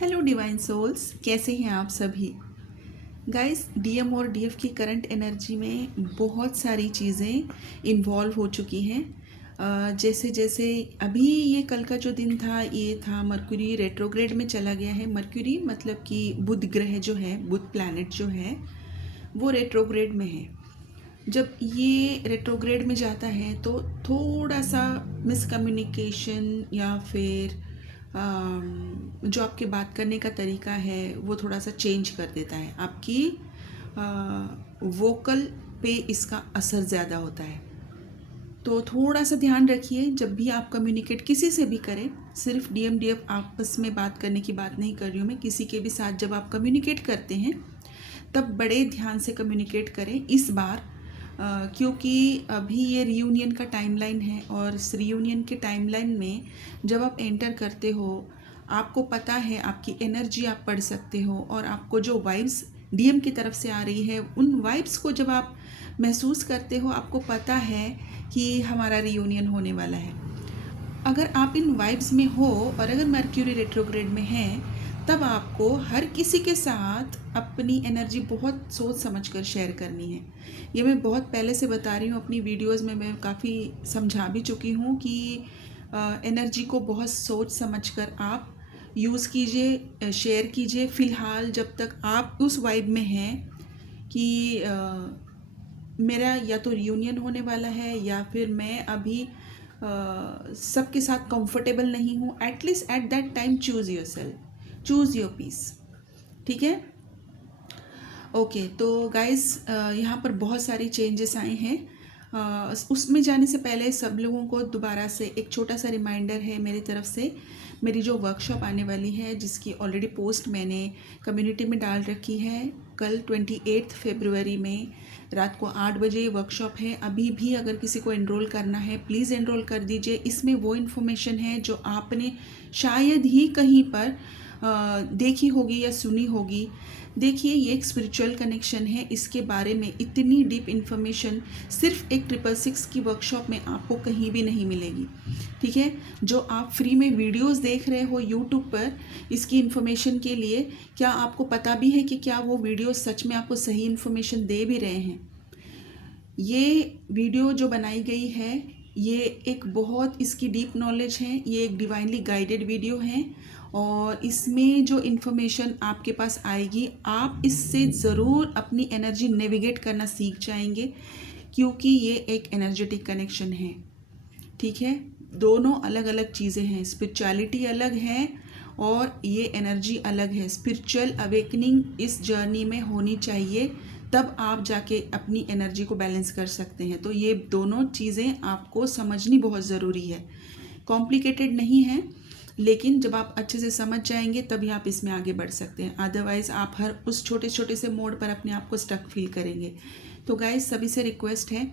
Hello divine souls, कैसे हैं आप सभी। गाइस, डीएम और डीएफ की करंट एनर्जी में बहुत सारी चीज़ें इन्वॉल्व हो चुकी हैं। जैसे जैसे अभी ये कल का जो दिन था, ये था मर्क्यूरी रेट्रोग्रेड में चला गया है। मर्क्यूरी मतलब कि बुध ग्रह जो है, बुध प्लैनेट जो है वो रेट्रोग्रेड में है। जब ये रेट्रोग्रेड में जाता है तो थोड़ा सा मिसकम्युनिकेशन या फिर जो आपके बात करने का तरीका है वो थोड़ा सा चेंज कर देता है। आपकी वोकल पे इसका असर ज़्यादा होता है। तो थोड़ा सा ध्यान रखिए जब भी आप कम्युनिकेट किसी से भी करें। सिर्फ डीएम डीएफ आपस में बात करने की बात नहीं कर रही हूँ मैं, किसी के भी साथ जब आप कम्युनिकेट करते हैं तब बड़े ध्यान से कम्युनिकेट करें इस बार। क्योंकि अभी ये रियूनियन का टाइमलाइन है और इस रियूनियन के टाइमलाइन में जब आप एंटर करते हो, आपको पता है आपकी एनर्जी आप पढ़ सकते हो और आपको जो वाइब्स डीएम की तरफ से आ रही है उन वाइब्स को जब आप महसूस करते हो, आपको पता है कि हमारा रियूनियन होने वाला है। अगर आप इन वाइब्स में हो और अगर मर्क्यूरी रेट्रोग्रेड में है, तब आपको हर किसी के साथ अपनी एनर्जी बहुत सोच समझ कर शेयर करनी है। ये मैं बहुत पहले से बता रही हूँ, अपनी वीडियोस में मैं काफ़ी समझा भी चुकी हूँ कि एनर्जी को बहुत सोच समझ कर आप यूज़ कीजिए, शेयर कीजिए। फ़िलहाल जब तक आप उस वाइब में हैं कि मेरा या तो रियूनियन होने वाला है या फिर मैं अभी सबके साथ कंफर्टेबल नहीं हूँ, at least at that time choose yourself, choose your peace. ठीक है, ओके। तो गाइस, यहाँ पर बहुत सारी चेंजेस आए हैं। उसमें जाने से पहले सब लोगों को दोबारा से एक छोटा सा रिमाइंडर है मेरी तरफ से। मेरी जो वर्कशॉप आने वाली है, जिसकी ऑलरेडी पोस्ट मैंने कम्युनिटी में डाल रखी है, कल 28 फरवरी में रात को 8 बजे वर्कशॉप है। अभी भी अगर किसी को एनरोल करना है प्लीज़ एनरोल कर दीजिए। इसमें वो इन्फॉर्मेशन है जो आपने शायद ही कहीं पर देखी होगी या सुनी होगी। देखिए, ये एक स्पिरिचुअल कनेक्शन है, इसके बारे में इतनी डीप इन्फॉर्मेशन सिर्फ एक 666 की वर्कशॉप में आपको कहीं भी नहीं मिलेगी। ठीक है, जो आप फ्री में वीडियोस देख रहे हो यूट्यूब पर इसकी इन्फॉर्मेशन के लिए, क्या आपको पता भी है कि क्या वो वीडियो सच में आपको सही इन्फॉर्मेशन दे भी रहे हैं? ये वीडियो जो बनाई गई है, ये एक बहुत इसकी डीप नॉलेज है, ये एक डिवाइनली गाइडेड वीडियो है और इसमें जो इन्फॉर्मेशन आपके पास आएगी, आप इससे ज़रूर अपनी एनर्जी नेविगेट करना सीख जाएंगे, क्योंकि ये एक एनर्जेटिक कनेक्शन है। ठीक है, दोनों अलग अलग चीज़ें हैं। स्पिरिचुअलिटी अलग है और ये एनर्जी अलग है। स्पिरिचुअल अवेकनिंग इस जर्नी में होनी चाहिए, तब आप जाके अपनी एनर्जी को बैलेंस कर सकते हैं। तो ये दोनों चीज़ें आपको समझनी बहुत ज़रूरी है। कॉम्प्लिकेटेड नहीं है, लेकिन जब आप अच्छे से समझ जाएंगे तभी आप इसमें आगे बढ़ सकते हैं। अदरवाइज़ आप हर उस छोटे छोटे से मोड़ पर अपने आप को स्टक फील करेंगे। तो गाइस, सभी से रिक्वेस्ट है,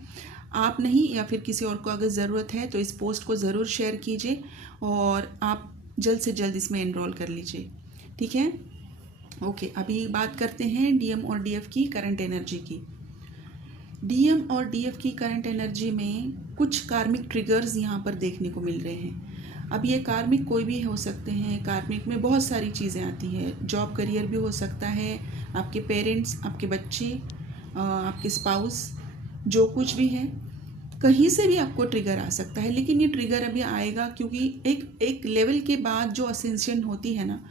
आप नहीं या फिर किसी और को अगर ज़रूरत है तो इस पोस्ट को ज़रूर शेयर कीजिए और आप जल्द से जल्द इसमें एनरोल कर लीजिए। ठीक है, ओके। अभी बात करते हैं डीएम और डीएफ की करंट एनर्जी की। डीएम और डीएफ की करंट एनर्जी में कुछ कार्मिक ट्रिगर्स यहाँ पर देखने को मिल रहे हैं। अब ये कार्मिक कोई भी हो सकते हैं। कार्मिक में बहुत सारी चीज़ें आती है। जॉब करियर भी हो सकता है, आपके पेरेंट्स, आपके बच्चे, आपके स्पाउस, जो कुछ भी है, कहीं से भी आपको ट्रिगर आ सकता है। लेकिन ये ट्रिगर अभी आएगा क्योंकि एक लेवल के बाद जो असेंशन होती है ना,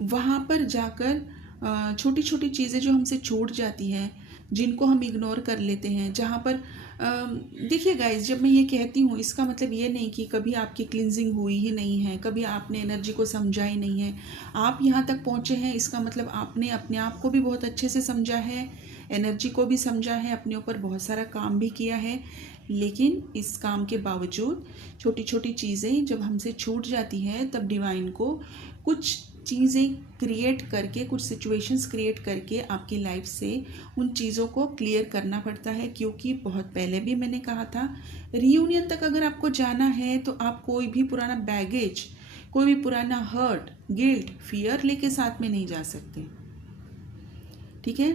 वहाँ पर जाकर छोटी छोटी चीज़ें जो हमसे छूट जाती हैं, जिनको हम इग्नोर कर लेते हैं, जहाँ पर देखिए गाइस, जब मैं ये कहती हूँ इसका मतलब ये नहीं कि कभी आपकी क्लिनजिंग हुई ही नहीं है, कभी आपने एनर्जी को समझा ही नहीं है। आप यहाँ तक पहुँचे हैं, इसका मतलब आपने अपने आप को भी बहुत अच्छे से समझा है, एनर्जी को भी समझा है, अपने ऊपर बहुत सारा काम भी किया है। लेकिन इस काम के बावजूद छोटी छोटी चीज़ें जब हमसे छूट जाती हैं, तब डिवाइन को कुछ चीज़ें क्रिएट करके, कुछ सिचुएशंस क्रिएट करके आपकी लाइफ से उन चीज़ों को क्लियर करना पड़ता है। क्योंकि बहुत पहले भी मैंने कहा था, रियूनियन तक अगर आपको जाना है तो आप कोई भी पुराना बैगेज, कोई भी पुराना हर्ट, गिल्ट, फियर लेके साथ में नहीं जा सकते। ठीक है,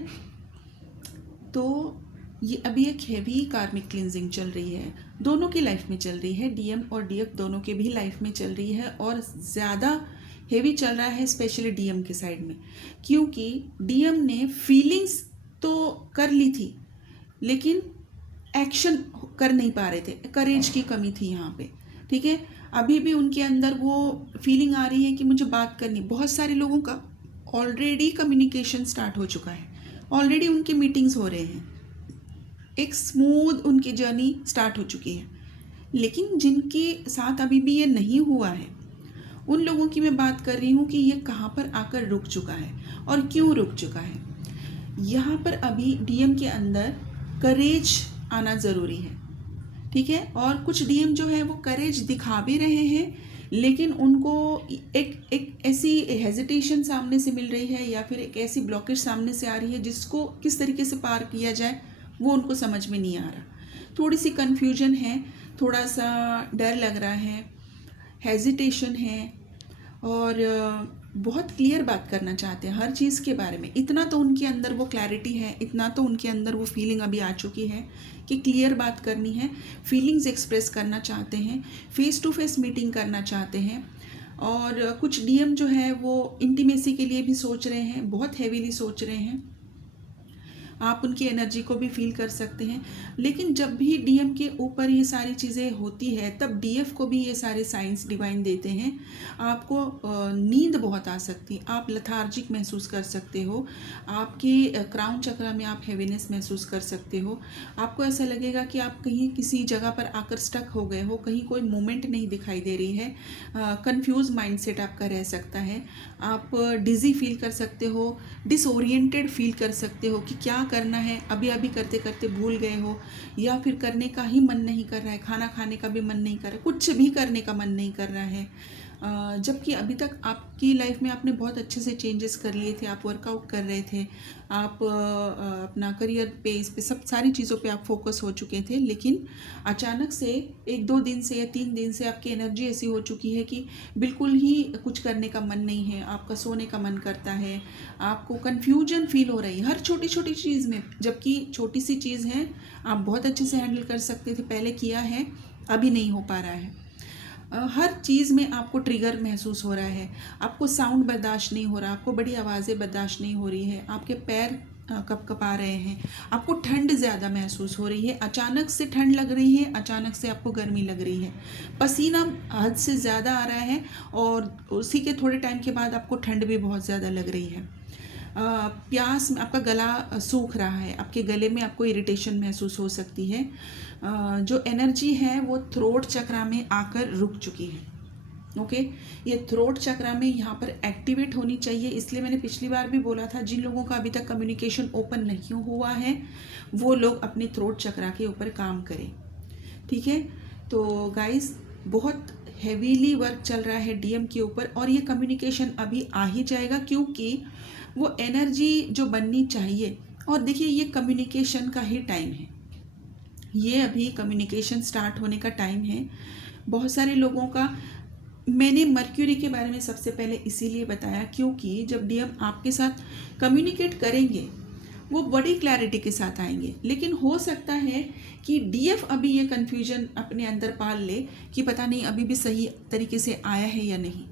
तो ये अभी एक हैवी कार्मिक क्लिनजिंग चल रही है, दोनों की लाइफ में चल रही है। डीएम और डीएफ दोनों के भी लाइफ में चल रही है और ज़्यादा हेवी चल रहा है स्पेशली डीएम के साइड में, क्योंकि डीएम ने फीलिंग्स तो कर ली थी लेकिन एक्शन कर नहीं पा रहे थे, करेज की कमी थी यहाँ पे। ठीक है, अभी भी उनके अंदर वो फीलिंग आ रही है कि मुझे बात करनी। बहुत सारे लोगों का ऑलरेडी कम्युनिकेशन स्टार्ट हो चुका है, ऑलरेडी उनके मीटिंग्स हो रहे हैं, एक स्मूथ उनकी जर्नी स्टार्ट हो चुकी है। लेकिन जिनके साथ अभी भी ये नहीं हुआ है, उन लोगों की मैं बात कर रही हूँ कि ये कहाँ पर आकर रुक चुका है और क्यों रुक चुका है। यहाँ पर अभी डीएम के अंदर करेज आना ज़रूरी है। ठीक है, और कुछ डीएम जो है वो करेज दिखा भी रहे हैं, लेकिन उनको एक ऐसी हेजिटेशन सामने से मिल रही है या फिर एक ऐसी ब्लॉकेज सामने से आ रही है जिसको किस तरीके से पार किया जाए वो उनको समझ में नहीं आ रहा। थोड़ी सी कन्फ्यूजन है, थोड़ा सा डर लग रहा है, हेजिटेशन है, और बहुत क्लियर बात करना चाहते हैं हर चीज़ के बारे में। इतना तो उनके अंदर वो क्लैरिटी है, इतना तो उनके अंदर वो फीलिंग अभी आ चुकी है कि क्लियर बात करनी है, फीलिंग्स एक्सप्रेस करना चाहते हैं, फेस टू फेस मीटिंग करना चाहते हैं। और कुछ डीएम जो है वो इंटीमेसी के लिए भी सोच रहे हैं, बहुत हैवीली सोच रहे हैं। आप उनकी एनर्जी को भी फील कर सकते हैं। लेकिन जब भी डीएम के ऊपर ये सारी चीज़ें होती है तब डीएफ को भी ये सारे साइंस डिवाइन देते हैं। आपको नींद बहुत आ सकती है, आप लथार्जिक महसूस कर सकते हो, आपकी क्राउन चक्रा में आप हैवीनेस महसूस कर सकते हो। आपको ऐसा लगेगा कि आप कहीं किसी जगह पर आकर स्टक हो गए हो, कहीं कोई मूवमेंट नहीं दिखाई दे रही है, कंफ्यूज माइंडसेट आपका रह सकता है। आप डिजी फील कर सकते हो, डिसओरिएंटेड फील कर सकते हो कि क्या करना है, अभी अभी करते करते भूल गए हो, या फिर करने का ही मन नहीं कर रहा है, खाना खाने का भी मन नहीं कर रहा है, कुछ भी करने का मन नहीं कर रहा है। जबकि अभी तक आपकी लाइफ में आपने बहुत अच्छे से चेंजेस कर लिए थे, आप वर्कआउट कर रहे थे, आप अपना करियर पे, इस पे सब सारी चीज़ों पे आप फोकस हो चुके थे। लेकिन अचानक से 1-2 दिन से या 3 दिन से आपकी एनर्जी ऐसी हो चुकी है कि बिल्कुल ही कुछ करने का मन नहीं है, आपका सोने का मन करता है, आपको कन्फ्यूजन फील हो रही है हर छोटी छोटी चीज़ में। जबकि छोटी सी चीज़ है, आप बहुत अच्छे से हैंडल कर सकते थे, पहले किया है, अभी नहीं हो पा रहा है। हर चीज़ में आपको ट्रिगर महसूस हो रहा है, आपको साउंड बर्दाश्त नहीं हो रहा, आपको बड़ी आवाज़ें बर्दाश्त नहीं हो रही है, आपके पैर कपकपा रहे हैं, आपको ठंड ज़्यादा महसूस हो रही है, अचानक से ठंड लग रही है, अचानक से आपको गर्मी लग रही है, पसीना हद से ज़्यादा आ रहा है, और उसी के थोड़े टाइम के बाद आपको ठंड भी बहुत ज़्यादा लग रही है। प्यास में आपका गला सूख रहा है, आपके गले में आपको इरिटेशन महसूस हो सकती है। जो एनर्जी है वो थ्रोट चक्रा में आकर रुक चुकी है। ओके, ये थ्रोट चक्रा में यहाँ पर एक्टिवेट होनी चाहिए। इसलिए मैंने पिछली बार भी बोला था, जिन लोगों का अभी तक कम्युनिकेशन ओपन नहीं हुआ है वो लोग अपनी थ्रोट चक्रा के ऊपर काम करें। ठीक है, तो गाइस बहुत हैवीली वर्क चल रहा है डीएम के ऊपर, और ये कम्युनिकेशन अभी आ ही जाएगा, क्योंकि वो एनर्जी जो बननी चाहिए। और देखिए, ये कम्युनिकेशन का ही टाइम है, ये अभी कम्युनिकेशन स्टार्ट होने का टाइम है। बहुत सारे लोगों का, मैंने मर्क्यूरी के बारे में सबसे पहले इसीलिए बताया क्योंकि जब डीएम आपके साथ कम्युनिकेट करेंगे वो बड़ी क्लैरिटी के साथ आएंगे। लेकिन हो सकता है कि डीएफ अभी ये कन्फ्यूजन अपने अंदर पाल ले कि पता नहीं अभी भी सही तरीके से आया है या नहीं।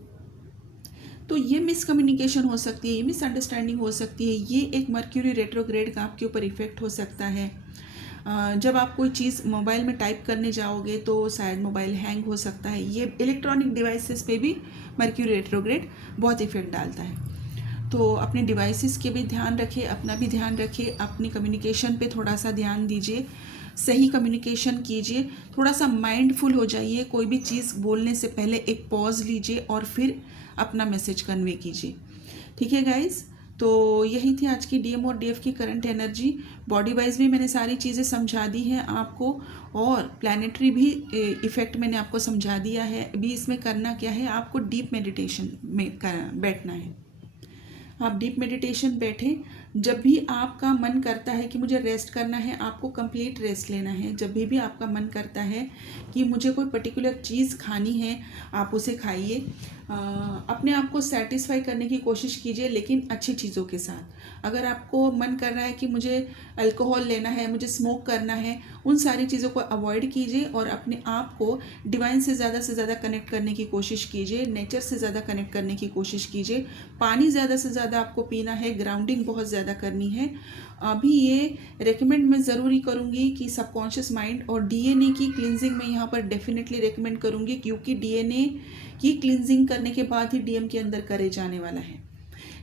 तो ये मिसकम्युनिकेशन हो सकती है, ये मिसअंडरस्टैंडिंग हो सकती है, ये एक मर्क्यूरी रेट्रोग्रेड का आपके ऊपर इफेक्ट हो सकता है। जब आप कोई चीज़ मोबाइल में टाइप करने जाओगे तो शायद मोबाइल हैंग हो सकता है। ये इलेक्ट्रॉनिक डिवाइसेस पे भी मर्क्यूरी रेट्रोग्रेड बहुत इफेक्ट डालता है। तो अपने डिवाइसेस के भी ध्यान रखिए, अपना भी ध्यान रखिए, अपनी कम्युनिकेशन पे थोड़ा सा ध्यान दीजिए, सही कम्युनिकेशन कीजिए, थोड़ा सा माइंडफुल हो जाइए। कोई भी चीज़ बोलने से पहले एक पॉज लीजिए और फिर अपना मैसेज कन्वे कीजिए। ठीक है गाइज, तो यही थी आज की डीएम और डीएफ की करंट एनर्जी। बॉडी वाइज भी मैंने सारी चीज़ें समझा दी हैं आपको, और प्लानिटरी भी इफ़ेक्ट मैंने आपको समझा दिया है। अभी इसमें करना क्या है, आपको डीप मेडिटेशन में बैठना है। आप डीप मेडिटेशन बैठें, जब भी आपका मन करता है कि मुझे रेस्ट करना है, आपको कंप्लीट रेस्ट लेना है। जब भी आपका मन करता है कि मुझे कोई पर्टिकुलर चीज़ खानी है, आप उसे खाइए। अपने आप को सेटिस्फाई करने की कोशिश कीजिए, लेकिन अच्छी चीज़ों के साथ। अगर आपको मन कर रहा है कि मुझे अल्कोहल लेना है, मुझे स्मोक करना है, उन सारी चीज़ों को अवॉइड कीजिए और अपने आप को डिवाइन से ज़्यादा कनेक्ट करने की कोशिश कीजिए, नेचर से ज़्यादा कनेक्ट करने की कोशिश कीजिए। पानी ज़्यादा से ज़्यादा आपको पीना है, ग्राउंडिंग बहुत ज़्यादा करनी है। अभी ये रेकमेंड मैं ज़रूरी करूँगी कि सबकॉन्शियस माइंड और डीएनए की क्लिनजिंग में यहाँ पर डेफिनेटली रेकमेंड करूँगी, क्योंकि डीएनए की क्लिनजिंग करने के बाद ही डीएम के अंदर करे जाने वाला है।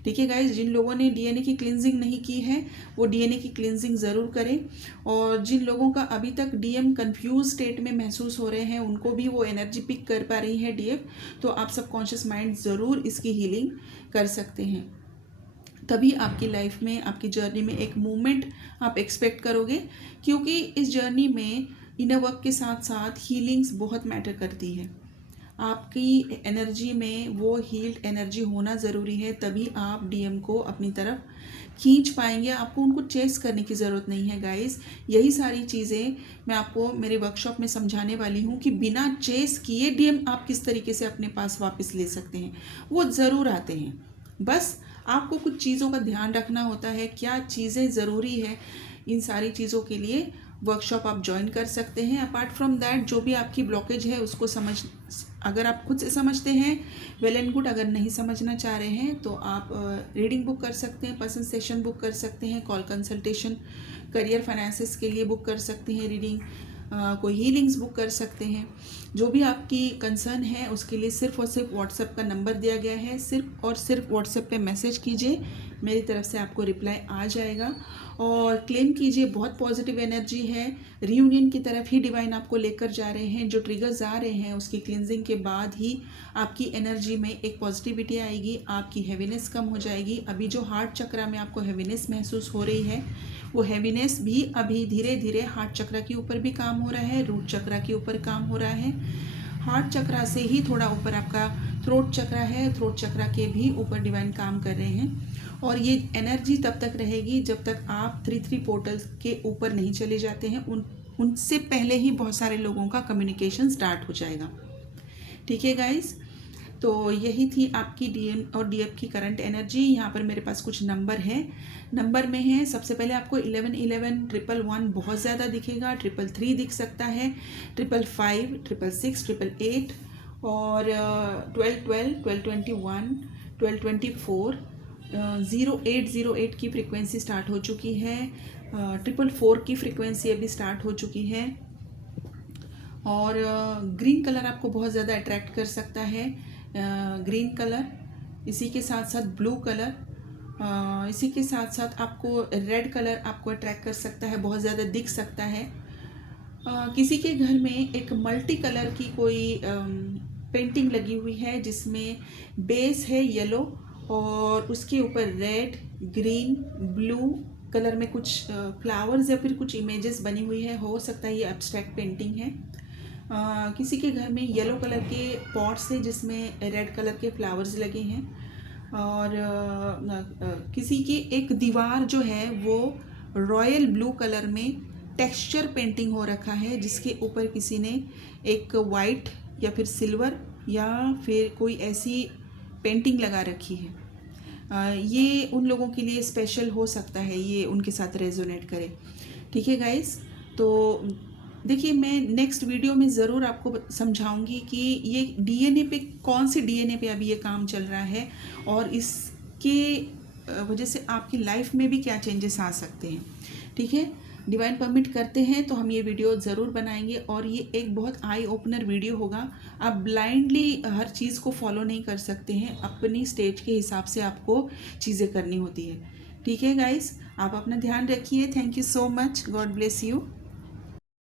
ठीक है गाइज, जिन लोगों ने डीएनए की क्लिनजिंग नहीं की है वो डीएनए की क्लिनजिंग ज़रूर करें। और जिन लोगों का अभी तक डीएम कंफ्यूज स्टेट में महसूस हो रहे हैं, उनको भी वो एनर्जी पिक कर पा रही है डीएफ, तो आप सबकॉन्शियस माइंड ज़रूर इसकी हीलिंग कर सकते हैं। तभी आपकी लाइफ में, आपकी जर्नी में एक मूवमेंट आप एक्सपेक्ट करोगे, क्योंकि इस जर्नी में इनर वर्क के साथ साथ हीलिंग्स बहुत मैटर करती है। आपकी एनर्जी में वो हील्ड एनर्जी होना ज़रूरी है, तभी आप डीएम को अपनी तरफ खींच पाएंगे। आपको उनको चेस करने की ज़रूरत नहीं है गाइस। यही सारी चीज़ें मैं आपको मेरे वर्कशॉप में समझाने वाली हूँ कि बिना चेस किए डीएम आप किस तरीके से अपने पास वापस ले सकते हैं। वो ज़रूर आते हैं, बस आपको कुछ चीज़ों का ध्यान रखना होता है, क्या चीज़ें ज़रूरी है। इन सारी चीज़ों के लिए वर्कशॉप आप ज्वाइन कर सकते हैं। अपार्ट फ्रॉम दैट, जो भी आपकी ब्लॉकेज है उसको अगर आप खुद से समझते हैं वेल एंड गुड, अगर नहीं समझना चाह रहे हैं तो आप रीडिंग बुक कर सकते हैं, पर्सनल सेशन बुक कर सकते हैं, कॉल कंसल्टेशन, करियर फाइनेंसेस के लिए बुक कर सकते हैं रीडिंग, कोई हीलिंग्स बुक कर सकते हैं। जो भी आपकी कंसर्न है उसके लिए सिर्फ और सिर्फ व्हाट्सएप का नंबर दिया गया है, सिर्फ और सिर्फ व्हाट्सएप पे मैसेज कीजिए, मेरी तरफ से आपको रिप्लाई आ जाएगा। और क्लेम कीजिए, बहुत पॉजिटिव एनर्जी है, रीयूनियन की तरफ ही डिवाइन आपको लेकर जा रहे हैं। जो ट्रिगर्स आ रहे हैं उसकी क्लिनजिंग के बाद ही आपकी एनर्जी में एक पॉजिटिविटी आएगी, आपकी हैवीनेस कम हो जाएगी। अभी जो हार्ट चक्रा में आपको हैवीनेस महसूस हो रही है, वो हैवीनेस भी अभी धीरे धीरे हार्ट चक्रा के ऊपर भी काम हो रहा है, रूट चक्रा के ऊपर काम हो रहा है। हार्ट चक्रा से ही थोड़ा ऊपर आपका थ्रोट चक्रा है, थ्रोट चक्रा के भी ऊपर डिवाइन काम कर रहे हैं। और ये एनर्जी तब तक रहेगी जब तक आप 3-3 पोर्टल्स के ऊपर नहीं चले जाते हैं। उनसे पहले ही बहुत सारे लोगों का कम्युनिकेशन स्टार्ट हो जाएगा। ठीक है गाइस, तो यही थी आपकी डीएम और डीएफ की करंट एनर्जी। यहाँ पर मेरे पास कुछ नंबर है, नंबर में है सबसे पहले आपको 1111, 111 बहुत ज़्यादा दिखेगा, 333 दिख सकता है, 555, 666, 888 और 1212, 1221, 1224, 0808 की फ्रिक्वेंसी स्टार्ट हो चुकी है, 444 की फ्रिक्वेंसी अभी स्टार्ट हो चुकी है। और ग्रीन कलर आपको बहुत ज़्यादा अट्रैक्ट कर सकता है, ग्रीन कलर, इसी के साथ साथ ब्लू कलर, इसी के साथ साथ आपको रेड कलर आपको अट्रैक्ट कर सकता है, बहुत ज़्यादा दिख सकता है। किसी के घर में एक मल्टी कलर की कोई पेंटिंग लगी हुई है, जिसमें बेस है येलो और उसके ऊपर रेड, ग्रीन, ब्लू कलर में कुछ फ्लावर्स या फिर कुछ इमेजेस बनी हुई है। हो सकता है ये एब्स्ट्रैक्ट पेंटिंग है। किसी के घर में येलो कलर के पॉट्स है जिसमें रेड कलर के फ्लावर्स लगे हैं। और किसी की एक दीवार जो है वो रॉयल ब्लू कलर में टेक्सचर पेंटिंग हो रखा है, जिसके ऊपर किसी ने एक वाइट या फिर सिल्वर या फिर कोई ऐसी पेंटिंग लगा रखी है। ये उन लोगों के लिए स्पेशल हो सकता है, ये उनके साथ रेजोनेट करे। ठीक है गाइस, तो देखिए मैं नेक्स्ट वीडियो में ज़रूर आपको समझाऊंगी कि ये डीएनए पे, कौन सी डीएनए पे अभी ये काम चल रहा है और इसके वजह से आपकी लाइफ में भी क्या चेंजेस आ सकते हैं। ठीक है, डिवाइन परमिट करते हैं तो हम ये वीडियो ज़रूर बनाएंगे और ये एक बहुत आई ओपनर वीडियो होगा। आप ब्लाइंडली हर चीज़ को फॉलो नहीं कर सकते हैं, अपनी स्टेज के हिसाब से आपको चीज़ें करनी होती है। ठीक है गाइस, आप अपना ध्यान रखिए। Thank you so much, God bless you.